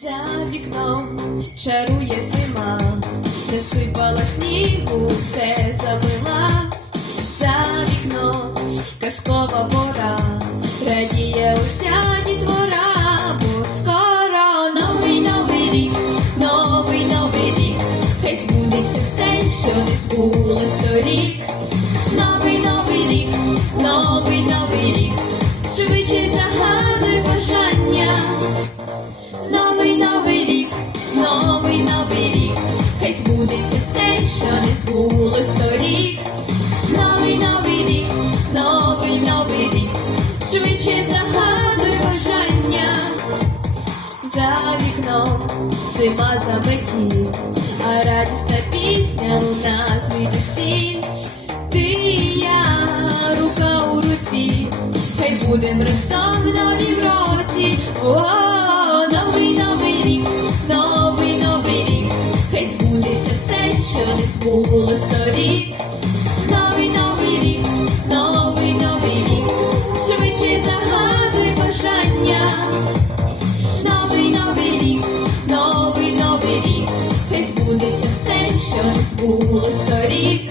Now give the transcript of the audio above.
За вікном чарує зима, не сипала снігу, все завела, за вікном казкова пора, радіє уся дітвора, бо скоро новий новий рік, новий новий рік, хай збудеться все, що не. Зима заметі, а радісна пісня у нас від звідусіль. Ти і я, рука у руці, хай будем разом в новім році. О, новий новий рік, новий новий рік, хай збудеться все, що не збулось збудеться все, що не збулось торік.